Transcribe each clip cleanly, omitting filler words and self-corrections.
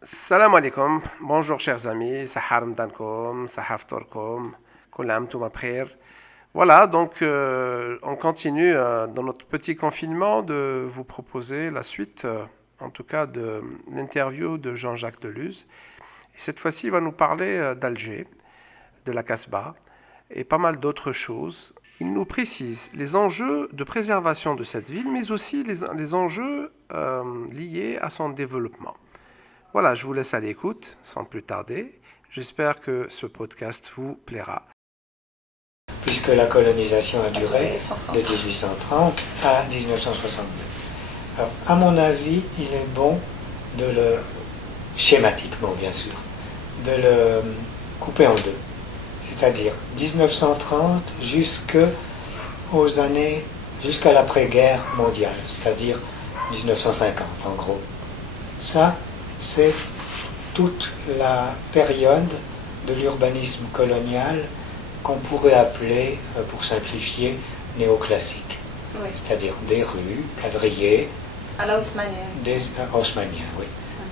Salam alaikum, bonjour chers amis, sahar mdankom, sahaf torkom, kul am toum bkhair. Voilà, donc on continue dans notre petit confinement de vous proposer la suite, en tout cas de l'interview de Jean-Jacques Deluz. Et cette fois-ci, il va nous parler d'Alger, de la Casbah et pas mal d'autres choses. Il nous précise les enjeux de préservation de cette ville, mais aussi les enjeux liés à son développement. Voilà, je vous laisse à l'écoute sans plus tarder. J'espère que ce podcast vous plaira. Puisque la colonisation a duré de 1830 à 1962. Alors, à mon avis, il est bon de le, schématiquement bien sûr, de le couper en deux. C'est-à-dire 1930 jusqu'à l'après-guerre mondiale, c'est-à-dire 1950 en gros. Ça, c'est toute la période de l'urbanisme colonial qu'on pourrait appeler, pour simplifier, néoclassique. Oui. C'est-à-dire des rues quadrillées. À la haussmannienne. Haussmanniens, oui.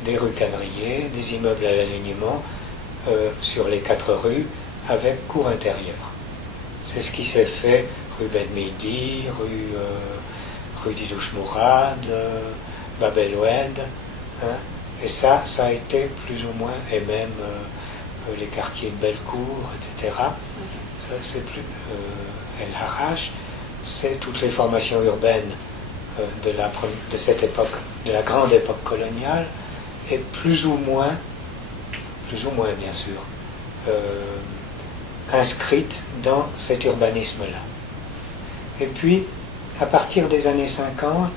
Des rues quadrillées, des immeubles à l'alignement sur les 4 rues avec cour intérieure. C'est ce qui s'est fait rue Ben Midi, rue Didouche Mourad, Bab El Oued, hein. Et ça a été plus ou moins, et même les quartiers de Bellecour, etc. Ça, c'est plus El Harrach, c'est toutes les formations urbaines de cette époque, de la grande époque coloniale, et plus ou moins bien sûr, inscrites dans cet urbanisme-là. Et puis, à partir des années 50,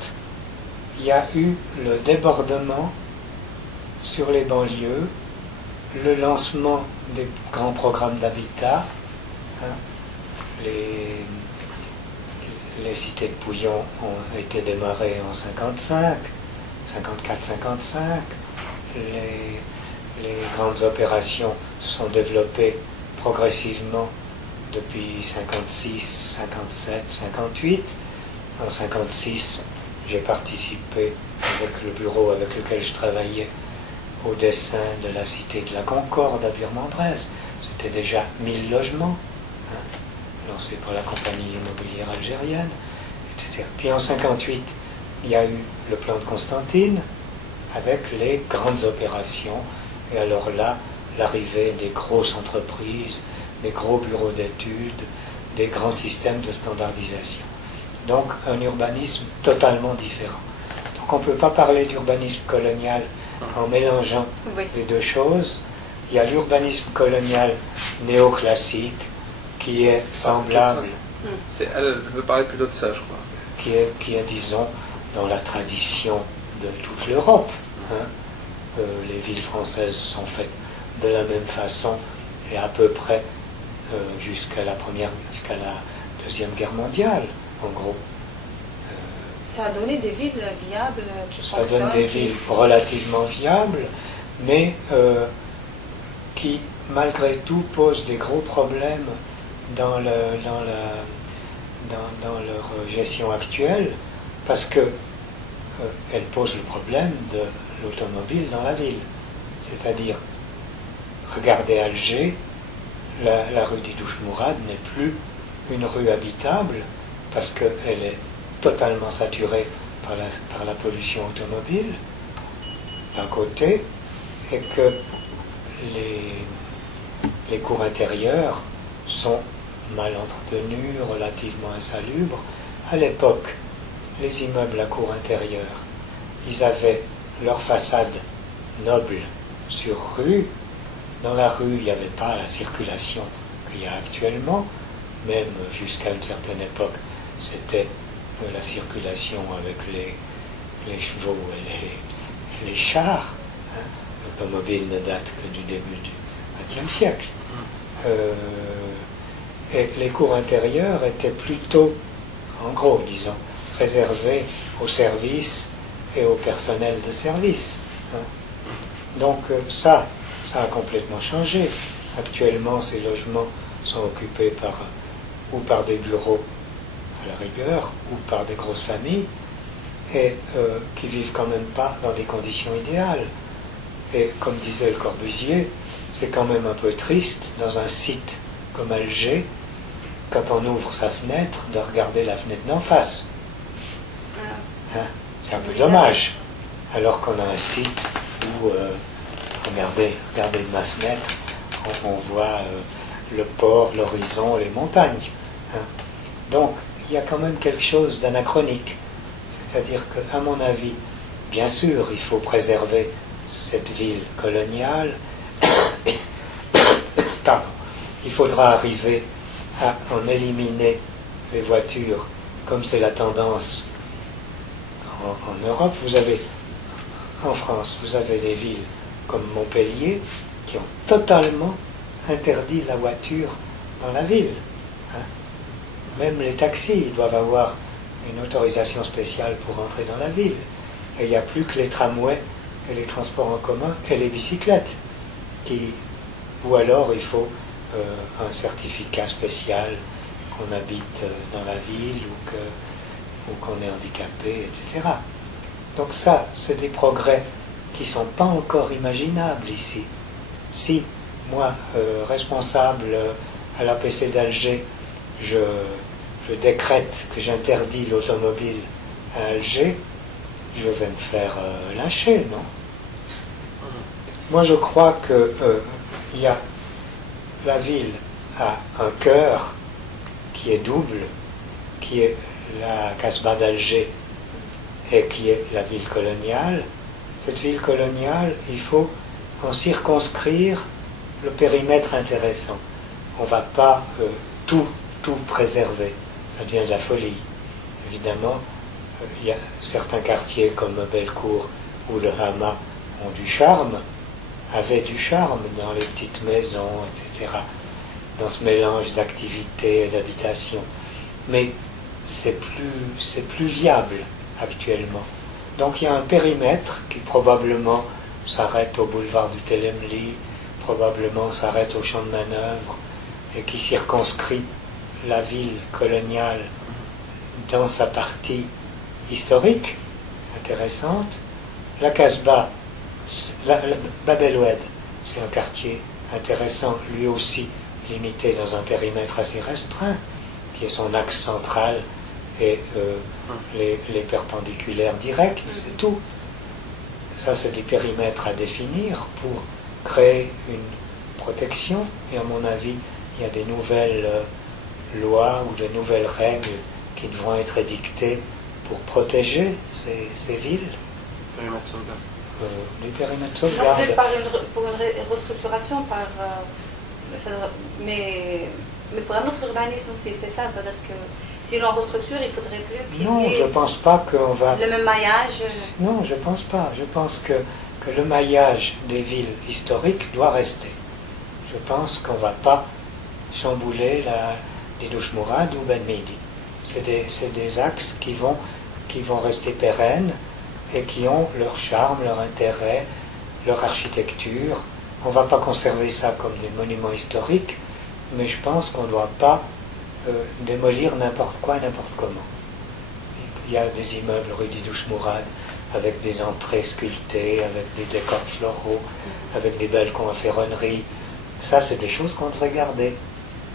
il y a eu le débordement sur les banlieues, le lancement des grands programmes d'habitat, hein, les cités de Pouillon ont été démarrées en 55, 54-55, les grandes opérations se sont développées progressivement depuis 56, 57, 58. En 56, j'ai participé avec le bureau avec lequel je travaillais au dessin de la cité de la Concorde à Birmandrez. C'était déjà 1000 logements, hein, lancés par la compagnie immobilière algérienne, etc. Puis en 58, il y a eu le plan de Constantine, avec les grandes opérations, et alors là, l'arrivée des grosses entreprises, des gros bureaux d'études, des grands systèmes de standardisation. Donc un urbanisme totalement différent. Donc on ne peut pas parler d'urbanisme colonial en mélangeant les deux choses. Il y a l'urbanisme colonial néoclassique qui est semblable. Elle veut parler plutôt de ça, je crois. Qui est, disons, dans la tradition de toute l'Europe. Hein. Les villes françaises sont faites de la même façon et à peu près jusqu'à la Deuxième Guerre mondiale, en gros. Ça a donné des villes viables qui fonctionnent. Ça donne des villes relativement viables, mais qui, malgré tout, posent des gros problèmes dans leur gestion actuelle, parce que elles posent le problème de l'automobile dans la ville. C'est-à-dire, regardez Alger, la rue Didouche Mourad n'est plus une rue habitable, parce qu'elle est totalement saturée par la pollution automobile, d'un côté, et que les cours intérieures sont mal entretenus, relativement insalubres. À l'époque, les immeubles à cour intérieure, ils avaient leur façade noble sur rue. Dans la rue, il n'y avait pas la circulation qu'il y a actuellement, même jusqu'à une certaine époque, c'était la circulation avec les chevaux et les chars. Hein. L'automobile ne date que du début du XXe siècle. Et les cours intérieures étaient plutôt, en gros, disons, réservées aux services et au personnel de service. Hein. Donc ça a complètement changé. Actuellement, ces logements sont occupés par des bureaux à la rigueur, ou par des grosses familles, et qui vivent quand même pas dans des conditions idéales. Et comme disait Le Corbusier, c'est quand même un peu triste dans un site comme Alger, quand on ouvre sa fenêtre, de regarder la fenêtre d'en face. Hein? C'est un peu dommage. Alors qu'on a un site où, regardez de ma fenêtre, on voit le port, l'horizon, les montagnes. Hein? Donc, il y a quand même quelque chose d'anachronique. C'est-à-dire qu'à mon avis, bien sûr, il faut préserver cette ville coloniale. Pardon. Il faudra arriver à en éliminer les voitures, comme c'est la tendance en Europe. En France, vous avez des villes comme Montpellier qui ont totalement interdit la voiture dans la ville. Hein. Même les taxis, ils doivent avoir une autorisation spéciale pour entrer dans la ville. Et il n'y a plus que les tramways et les transports en commun et les bicyclettes. Ou alors il faut un certificat spécial qu'on habite dans la ville ou qu'on est handicapé, etc. Donc ça, c'est des progrès qui ne sont pas encore imaginables ici. Si, moi, responsable à l'APC d'Alger, je décrète que j'interdis l'automobile à Alger, je vais me faire lyncher, non? Moi, je crois que la ville a un cœur qui est double, qui est la Casbah d'Alger et qui est la ville coloniale. Cette ville coloniale, il faut en circonscrire le périmètre intéressant. On ne va pas tout préserver. Ça devient de la folie. Évidemment, il y a certains quartiers comme Bellecour ou le Hama ont du charme, avaient du charme dans les petites maisons, etc., dans ce mélange d'activité et d'habitation. Mais c'est plus viable actuellement. Donc il y a un périmètre qui probablement s'arrête au boulevard du Télémli, probablement s'arrête au champ de manœuvre, et qui circonscrit la ville coloniale dans sa partie historique, intéressante. La Casbah, Bab el-Oued, c'est un quartier intéressant, lui aussi limité dans un périmètre assez restreint, qui est son axe central et les perpendiculaires directs, c'est tout. Ça, c'est des périmètres à définir pour créer une protection, et à mon avis, il y a des nouvelles lois ou de nouvelles règles qui devront être édictées pour protéger ces villes. Périmètre sauvegarde. Les périmètres de sauvegarde. Pour une restructuration, mais pour un autre urbanisme aussi, c'est ça. C'est-à-dire que si l'on restructure, il ne faudrait plus qu'il Non, y ait je ne pense pas qu'on va... le même maillage. Non, je ne pense pas. Je pense que le maillage des villes historiques doit rester. Je pense qu'on ne va pas chambouler Didouche Mourad ou Ben Midi. C'est des axes qui vont rester pérennes et qui ont leur charme, leur intérêt, leur architecture. On ne va pas conserver ça comme des monuments historiques, mais je pense qu'on ne doit pas démolir n'importe quoi, n'importe comment. Il y a des immeubles rue Didouche Mourad avec des entrées sculptées, avec des décors floraux, avec des balcons à ferronnerie. Ça, c'est des choses qu'on devrait garder.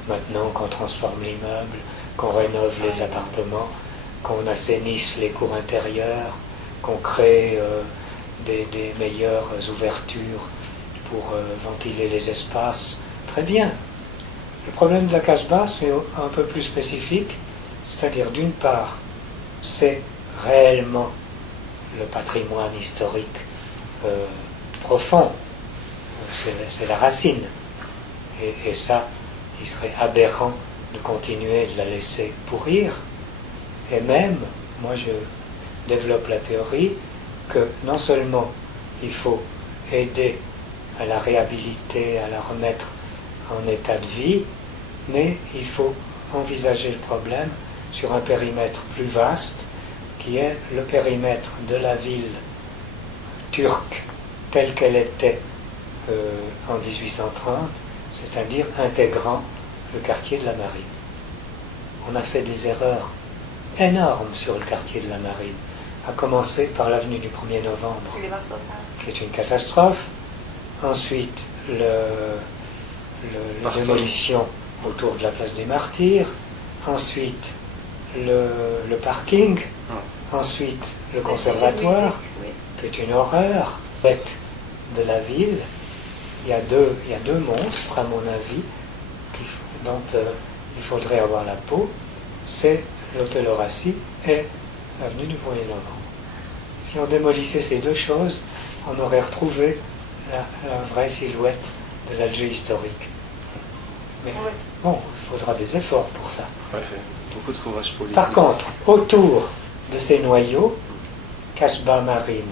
Maintenant qu'on transforme l'immeuble, qu'on rénove les appartements, qu'on assainisse les cours intérieures, qu'on crée des meilleures ouvertures pour ventiler les espaces, très bien. Le problème de la Casbah, c'est un peu plus spécifique, c'est-à-dire d'une part, c'est réellement le patrimoine historique profond, c'est la racine, et ça, il serait aberrant de continuer de la laisser pourrir, et même, moi je développe la théorie que non seulement il faut aider à la réhabiliter, à la remettre en état de vie, mais il faut envisager le problème sur un périmètre plus vaste, qui est le périmètre de la ville turque telle qu'elle était en 1830, c'est-à-dire intégrant le quartier de la Marine. On a fait des erreurs énormes sur le quartier de la Marine, à commencer par l'avenue du 1er novembre, qui est une catastrophe, Ensuite, la démolition autour de la place des Martyrs. Ensuite, le parking. Ensuite, le conservatoire, qui est une horreur. De la ville, il y a deux monstres, à mon avis, dont il faudrait avoir la peau. C'est l'hôtel Horatie et l'avenue du 1er novembre. Si on démolissait ces deux choses, on aurait retrouvé la vraie silhouette de l'Alger historique. Mais bon, il faudra des efforts pour ça. Ouais, beaucoup de courage politique. Par contre, autour de ces noyaux, Casbah marine,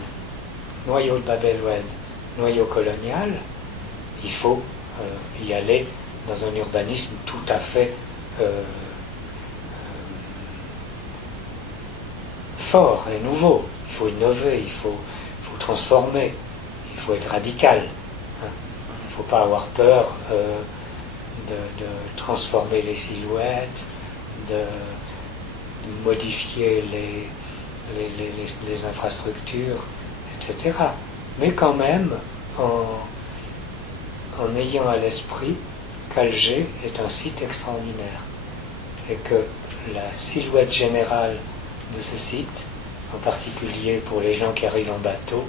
noyau de Bab el-Oued, noyau colonial, il faut y aller dans un urbanisme tout à fait fort et nouveau. Il faut innover, il faut transformer, il faut être radical. Hein. Il ne faut pas avoir peur de transformer les silhouettes, de modifier les infrastructures, etc. Mais quand même en ayant à l'esprit qu'Alger est un site extraordinaire et que la silhouette générale de ce site, en particulier pour les gens qui arrivent en bateau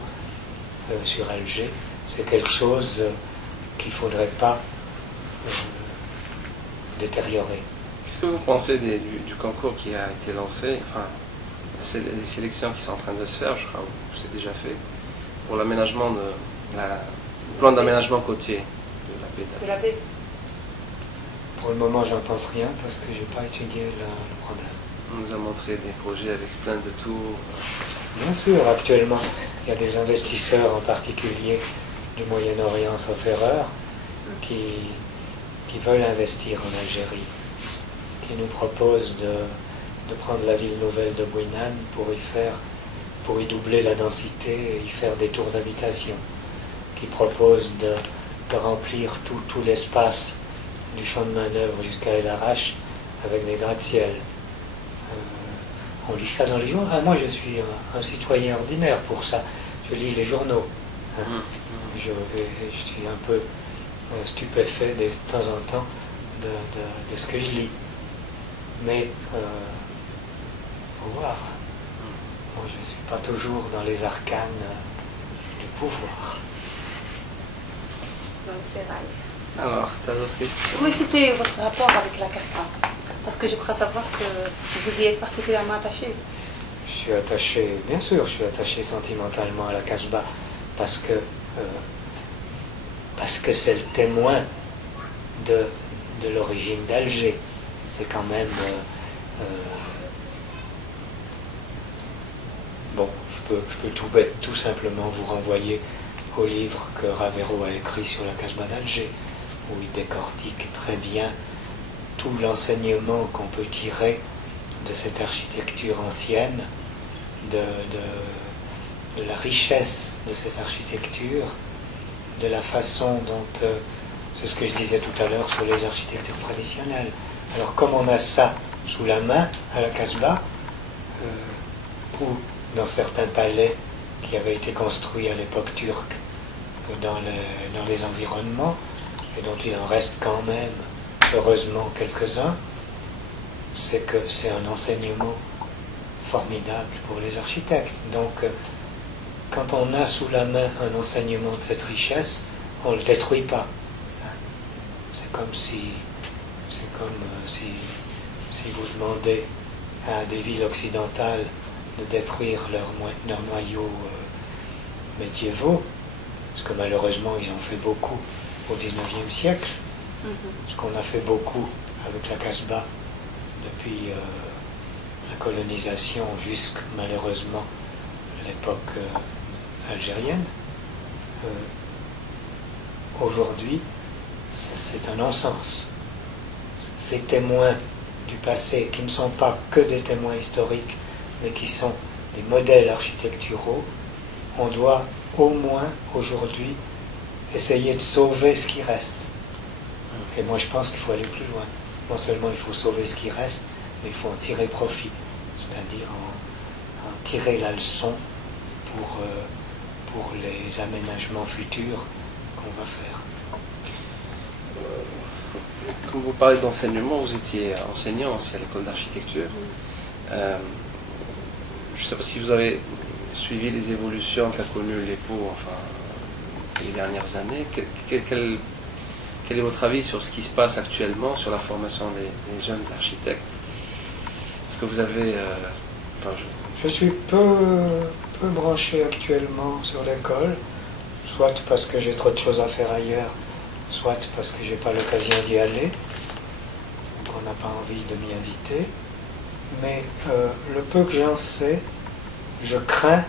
sur Alger, c'est quelque chose qu'il ne faudrait pas détériorer. Qu'est-ce que vous pensez du concours qui a été lancé, enfin, les sélections qui sont en train de se faire, je crois, que c'est déjà fait, pour l'aménagement le plan d'aménagement côtier de la baie? Pour le moment, j'en pense rien parce que je n'ai pas étudié le problème. On nous a montré des projets avec plein de tours. Bien sûr, actuellement, il y a des investisseurs, en particulier du Moyen-Orient, sauf erreur, qui veulent investir en Algérie, qui nous proposent de prendre la ville nouvelle de Bouinane pour y doubler la densité et y faire des tours d'habitation, qui proposent de remplir tout l'espace du champ de manœuvre jusqu'à El Arach avec des gratte-ciel. On lit ça dans les journaux. Moi, je suis un citoyen ordinaire pour ça. Je lis les journaux. Hein. Je suis un peu stupéfait de temps en temps de ce que je lis. Mais, faut voir. Moi, je ne suis pas toujours dans les arcanes du pouvoir. Donc, c'est vrai. Alors, tu as d'autres questions? Oui, c'était votre rapport avec la Casbah. Parce que je crois savoir que vous y êtes particulièrement attaché. Je suis attaché, bien sûr, je suis attaché sentimentalement à la Casbah parce que c'est le témoin de l'origine d'Alger. C'est quand même... bon, je peux tout simplement vous renvoyer au livre que Ravero a écrit sur la Casbah d'Alger, où il décortique très bien tout l'enseignement qu'on peut tirer de cette architecture ancienne, de la richesse de cette architecture, de la façon dont, c'est ce que je disais tout à l'heure sur les architectures traditionnelles. Alors comme on a ça sous la main à la Casbah, ou dans certains palais qui avaient été construits à l'époque turque dans les environnements, et dont il en reste quand même heureusement quelques-uns, c'est que c'est un enseignement formidable pour les architectes. Donc, quand on a sous la main un enseignement de cette richesse, on ne le détruit pas. C'est comme si vous demandez à des villes occidentales de détruire leurs noyaux médiévaux, parce que malheureusement ils ont fait beaucoup au XIXe siècle, ce qu'on a fait beaucoup avec la Casbah depuis la colonisation jusqu'à malheureusement l'époque algérienne. Aujourd'hui, c'est un non-sens. Ces témoins du passé, qui ne sont pas que des témoins historiques, mais qui sont des modèles architecturaux, on doit au moins aujourd'hui essayer de sauver ce qui reste. Et moi je pense qu'il faut aller plus loin. Non seulement il faut sauver ce qui reste, mais il faut en tirer profit, c'est-à-dire en tirer la leçon pour les aménagements futurs qu'on va faire. Comme vous parlez d'enseignement, vous étiez enseignant aussi à l'école d'architecture. Je ne sais pas si vous avez suivi les évolutions qu'a connues l'EPO les dernières années. Quel est votre avis sur ce qui se passe actuellement, sur la formation des jeunes architectes? Est-ce que vous avez... Je suis peu branché actuellement sur l'école, soit parce que j'ai trop de choses à faire ailleurs, soit parce que j'ai pas l'occasion d'y aller, donc on n'a pas envie de m'y inviter. Mais le peu que j'en sais, je crains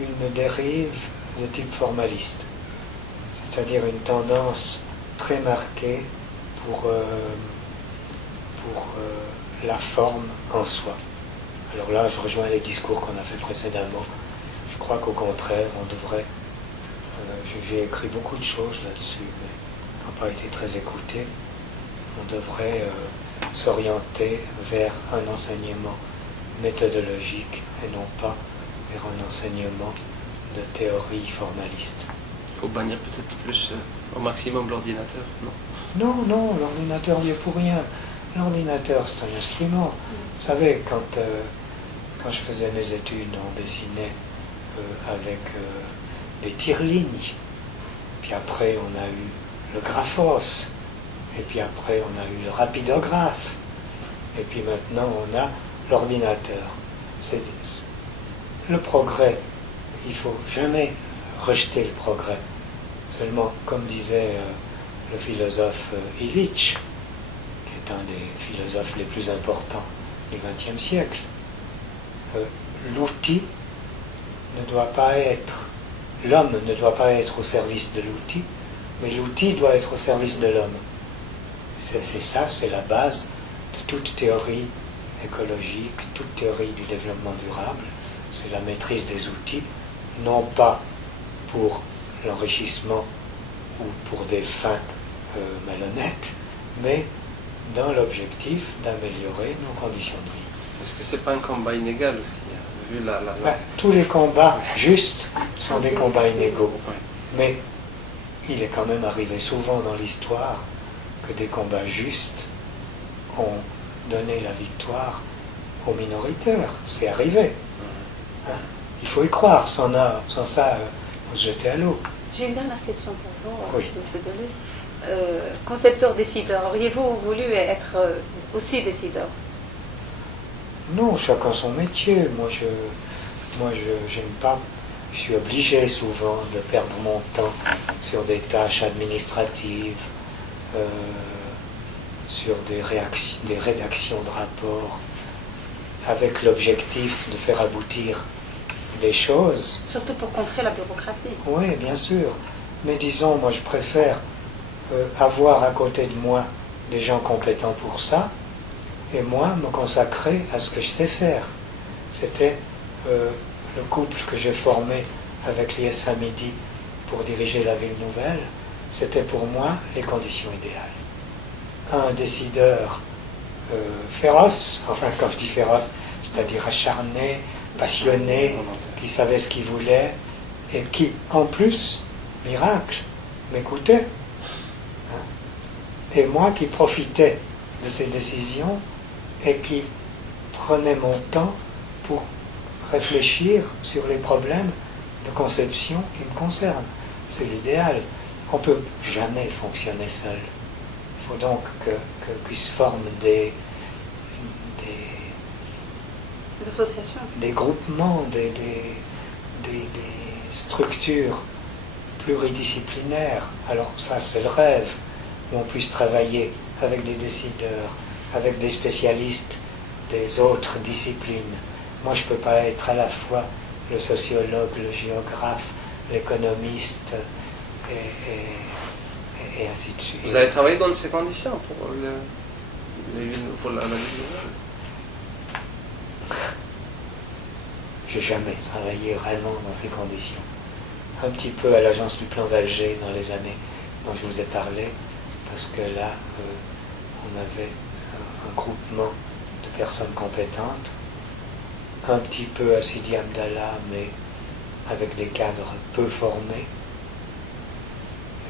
une dérive de type formaliste, c'est-à-dire une tendance très marquée pour la forme en soi. Alors là, je rejoins les discours qu'on a fait précédemment. Je crois qu'au contraire, on devrait... j'ai écrit beaucoup de choses là-dessus, mais n'ont pas été très écoutées. On devrait s'orienter vers un enseignement méthodologique et non pas vers un enseignement de théorie formaliste. Il faut bannir peut-être plus au maximum l'ordinateur, non? Non, l'ordinateur n'y est pour rien. L'ordinateur, c'est un instrument. Vous savez, quand je faisais mes études, on dessinait avec des tire-lignes. Puis après, on a eu le graphos. Et puis après, on a eu le rapidographe. Et puis maintenant, on a l'ordinateur. Le progrès, il ne faut jamais rejeter le progrès. Seulement, comme disait le philosophe Illich, qui est un des philosophes les plus importants du XXe siècle, l'outil ne doit pas être, l'homme ne doit pas être au service de l'outil, mais l'outil doit être au service de l'homme. C'est ça, c'est la base de toute théorie écologique, toute théorie du développement durable. C'est la maîtrise des outils, non pas pour l'enrichissement ou pour des fins malhonnêtes, mais dans l'objectif d'améliorer nos conditions de vie. Est-ce que c'est pas un combat inégal aussi, vu tous les combats justes sont des combats inégaux. Oui. Mais il est quand même arrivé souvent dans l'histoire que des combats justes ont donné la victoire aux minoritaires. C'est arrivé. Il faut y croire, sans ça, on se jeter à l'eau. J'ai une dernière question pour vous, Oui. M. Deleuze. Concepteur décideur, auriez-vous voulu être aussi décideur? Non, chacun son métier. Moi, j'aime pas. Je suis obligé souvent de perdre mon temps sur des tâches administratives, sur des rédactions de rapports, avec l'objectif de faire aboutir les choses. Surtout pour contrer la bureaucratie. Oui, bien sûr. Mais disons, moi, je préfère avoir à côté de moi des gens compétents pour ça, et moi, me consacrer à ce que je sais faire. C'était le couple que j'ai formé avec l'IS Hamidi pour diriger la ville nouvelle. C'était pour moi les conditions idéales. Un décideur féroce, enfin quand je dis féroce, c'est-à-dire acharné, passionné, qui savait ce qu'il voulait, et qui, en plus, miracle, m'écoutait. Et moi qui profitais de ses décisions et qui prenais mon temps pour réfléchir sur les problèmes de conception qui me concernent. C'est l'idéal. On ne peut jamais fonctionner seul. Il faut donc qu'ils se forment des associations, des groupements, des structures pluridisciplinaires. Alors ça, c'est le rêve, où on puisse travailler avec des décideurs, avec des spécialistes des autres disciplines. Moi, je ne peux pas être à la fois le sociologue, le géographe, l'économiste et ainsi de suite. Vous avez travaillé dans ces conditions pour la ville nouvelle? J'ai jamais travaillé vraiment dans ces conditions. Un petit peu à l'agence du plan d'Alger dans les années dont je vous ai parlé, parce que là, on avait un groupement de personnes compétentes, un petit peu à Sidi Abdallah, mais avec des cadres peu formés.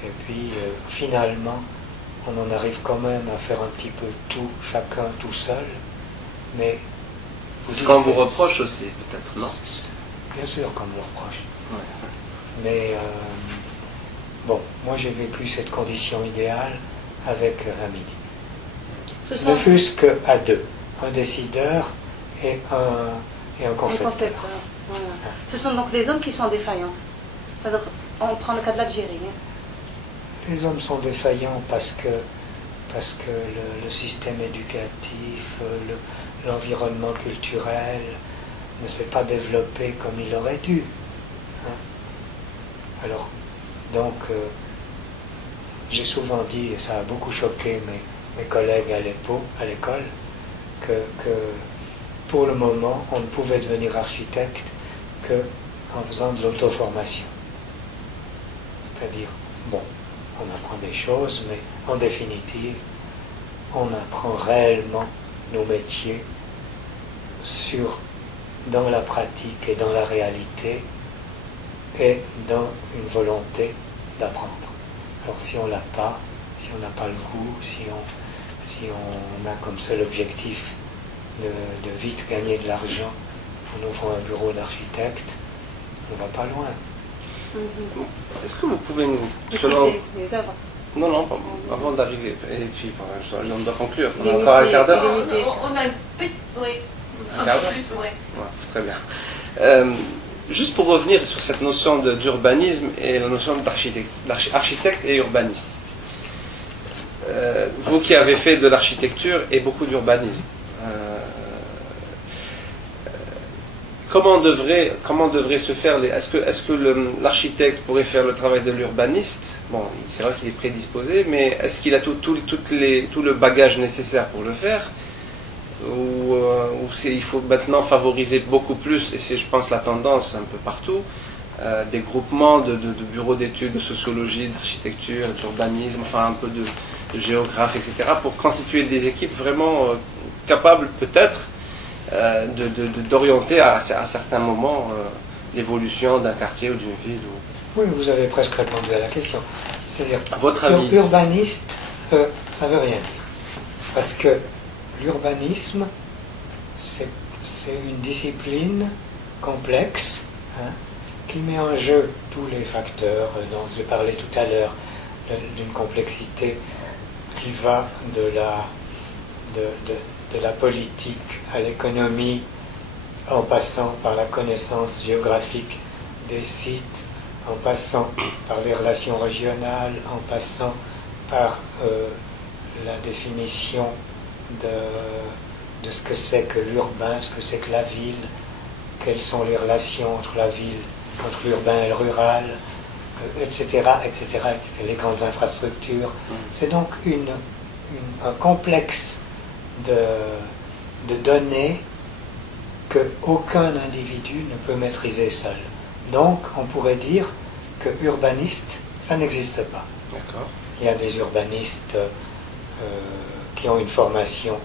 Et puis finalement, on en arrive quand même à faire un petit peu tout, chacun tout seul. Mais c'est ce qu'on vous reproche aussi, peut-être, non? Bien sûr qu'on me le reproche. Ouais. Mais bon, moi j'ai vécu cette condition idéale avec Hamidi. Ne fût-ce qu'à deux, un décideur et un concepteur. Voilà. Ce sont donc les hommes qui sont défaillants. C'est-à-dire, on prend le cas de l'Algérie. Les hommes sont défaillants parce que le système éducatif, l'environnement culturel ne s'est pas développé comme il aurait dû. Alors, donc, j'ai souvent dit, et ça a beaucoup choqué mes collègues à l'école, que pour le moment, on ne pouvait devenir architecte qu'en faisant de l'auto-formation. C'est-à-dire, bon, on apprend des choses, mais en définitive, on apprend réellement nos métiers dans la pratique et dans la réalité, et dans une volonté d'apprendre. Alors si on l'a pas, si on n'a pas le goût, si on a comme seul objectif de vite gagner de l'argent en ouvrant un bureau d'architecte, on va pas loin. Est-ce que vous pouvez nous... Les œuvres. Non, avant d'arriver, et puis on doit conclure. On a encore un quart d'heure. On a un peu... Oui. Un peu plus, oui. Ouais, très bien. Juste pour revenir sur cette notion d'urbanisme et la notion d'architecte et urbaniste. Vous qui avez fait de l'architecture et beaucoup d'urbanisme, comment devrait se faire est-ce que l'architecte pourrait faire le travail de l'urbaniste? Bon, c'est vrai qu'il est prédisposé, mais est-ce qu'il a tout le bagage nécessaire pour le faire? Ou il faut maintenant favoriser beaucoup plus, et c'est je pense la tendance un peu partout, des groupements de bureaux d'études de sociologie, d'architecture, d'urbanisme, enfin un peu de géographes, etc., pour constituer des équipes vraiment capables peut-être d'orienter à certains moments l'évolution d'un quartier ou d'une ville. Oui, vous avez presque répondu à la question. C'est-à-dire, votre avis? Urbaniste, ça ne veut rien dire. Parce que l'urbanisme, c'est une discipline complexe, qui met en jeu tous les facteurs dont j'ai parlé tout à l'heure, d'une complexité qui va de la politique à l'économie, en passant par la connaissance géographique des sites, en passant par les relations régionales, en passant par la définition de ce que c'est que l'urbain, ce que c'est que la ville, quelles sont les relations entre la ville, entre l'urbain et le rural, etc., etc., etc., les grandes infrastructures. C'est donc un complexe de données qu'aucun individu ne peut maîtriser seul. Donc, on pourrait dire que urbaniste, ça n'existe pas. D'accord. Il y a des urbanistes qui ont une formation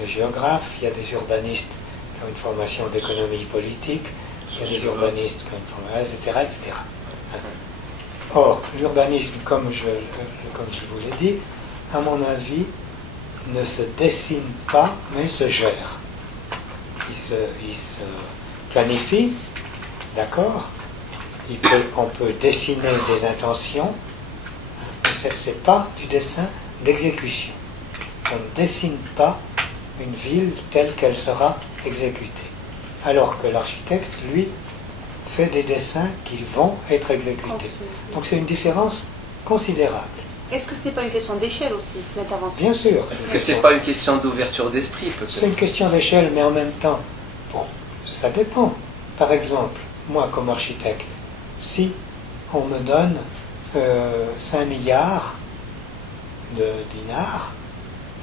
de géographe, il y a des urbanistes qui ont une formation d'économie politique, il y a des urbanistes qui ont une formation, etc., etc. Or, l'urbanisme, comme je vous l'ai dit, à mon avis, ne se dessine pas, mais se gère. Il se planifie, d'accord? On peut dessiner des intentions, mais c'est pas du dessin d'exécution. On ne dessine pas une ville telle qu'elle sera exécutée. Alors que l'architecte, lui, fait des dessins qui vont être exécutés. Donc c'est une différence considérable. Est-ce que ce n'est pas une question d'échelle aussi, l'intervention? Bien sûr. Est-ce que ce n'est pas une question d'ouverture d'esprit, peut-être? C'est une question d'échelle, mais en même temps, ça dépend. Par exemple, moi comme architecte, si on me donne 5 milliards de dinars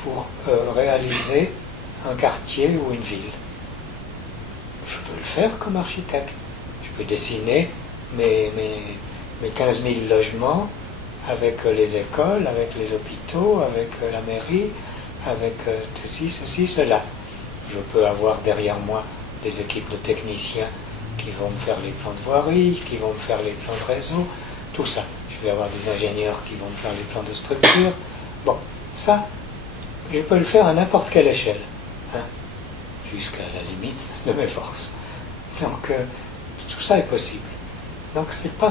pour réaliser un quartier ou une ville, je peux le faire comme architecte. Je peux dessiner mes 15 000 logements avec les écoles, avec les hôpitaux, avec la mairie, avec ceci, cela. Je peux avoir derrière moi des équipes de techniciens qui vont me faire les plans de voirie, qui vont me faire les plans de réseau, tout ça. Je vais avoir des ingénieurs qui vont me faire les plans de structure. Bon, ça, je peux le faire à n'importe quelle échelle, hein, jusqu'à la limite de mes forces. Donc, tout ça est possible. Donc, c'est pas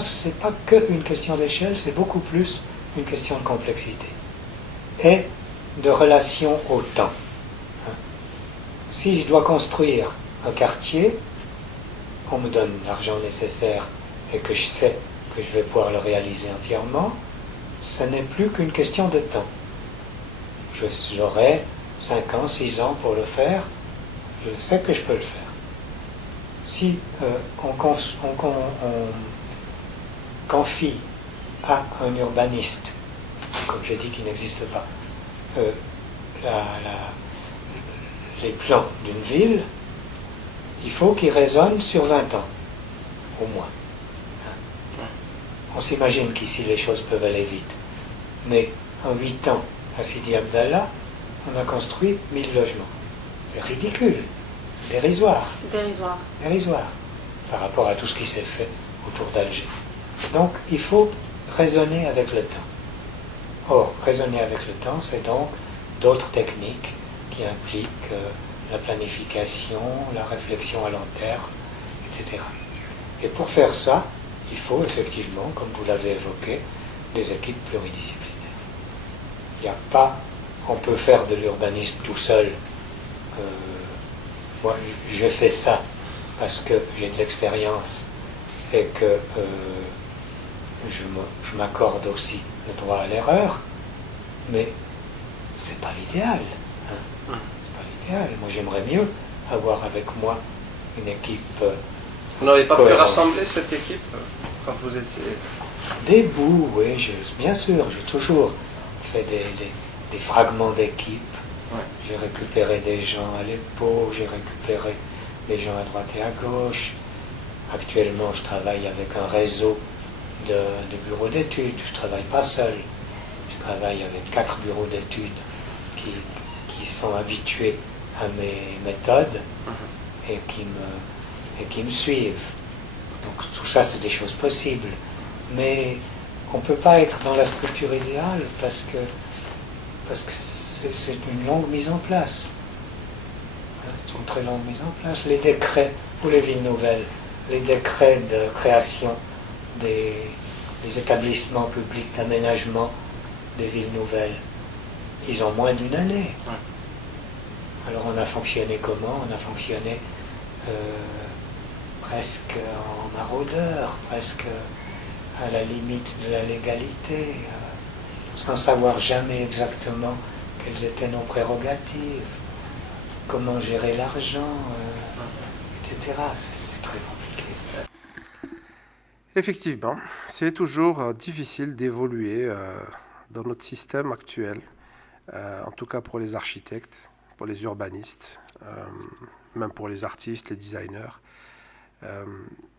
qu'une question d'échelle, c'est beaucoup plus une question de complexité et de relation au temps. Hein. Si je dois construire un quartier, on me donne l'argent nécessaire et que je sais que je vais pouvoir le réaliser entièrement, ce n'est plus qu'une question de temps. J'aurai 5 ans, 6 ans pour le faire, je sais que je peux le faire. Si on confie à un urbaniste, comme j'ai dit qu'il n'existe pas, les plans d'une ville, il faut qu'ils résonnent sur 20 ans, au moins. On s'imagine qu'ici les choses peuvent aller vite, mais en 8 ans, à Sidi Abdallah, on a construit 1000 logements. C'est ridicule, dérisoire. Dérisoire, par rapport à tout ce qui s'est fait autour d'Alger. Donc, il faut raisonner avec le temps. Or, raisonner avec le temps, c'est donc d'autres techniques qui impliquent la planification, la réflexion à long terme, etc. Et pour faire ça, il faut effectivement, comme vous l'avez évoqué, des équipes pluridisciplinaires. Il n'y a pas, on peut faire de l'urbanisme tout seul. Moi, j'ai fait ça parce que j'ai de l'expérience et que je m'accorde aussi le droit à l'erreur, mais c'est pas l'idéal. Hein. C'est pas l'idéal. Moi, j'aimerais mieux avoir avec moi une équipe. Vous n'avez pas pu cohérente. rassembler cette équipe quand vous étiez... Des bouts, oui, bien sûr, j'ai toujours fait des fragments d'équipe. Ouais. J'ai récupéré des gens à l'épaule, j'ai récupéré des gens à droite et à gauche. Actuellement, je travaille avec un réseau de bureaux d'études. Je ne travaille pas seul. Je travaille avec 4 bureaux d'études qui sont habitués à mes méthodes et qui me suivent. Donc tout ça, c'est des choses possibles. Mais on ne peut pas être dans la structure idéale parce que c'est une longue mise en place. C'est une très longue mise en place. Les décrets pour les villes nouvelles, les décrets de création des établissements publics d'aménagement des villes nouvelles, ils ont moins d'une année. Alors on a fonctionné comment? On a fonctionné presque en maraudeur, presque à la limite de la légalité, sans savoir jamais exactement quelles étaient nos prérogatives, comment gérer l'argent, etc. C'est très compliqué. Effectivement, c'est toujours difficile d'évoluer dans notre système actuel, en tout cas pour les architectes, pour les urbanistes, même pour les artistes, les designers.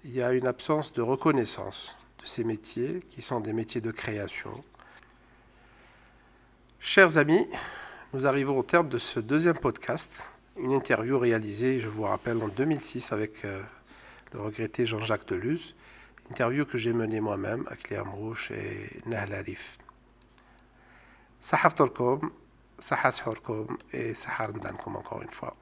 Il y a une absence de reconnaissance de ces métiers qui sont des métiers de création. Chers amis, nous arrivons au terme de ce deuxième podcast, une interview réalisée, je vous rappelle, en 2006 avec le regretté Jean-Jacques Deluz, interview que j'ai menée moi-même avec Léa Mrouche et Nahla Arif. Sahaf Torkom, Sahas Horkom et Sahar Mdankom encore une fois.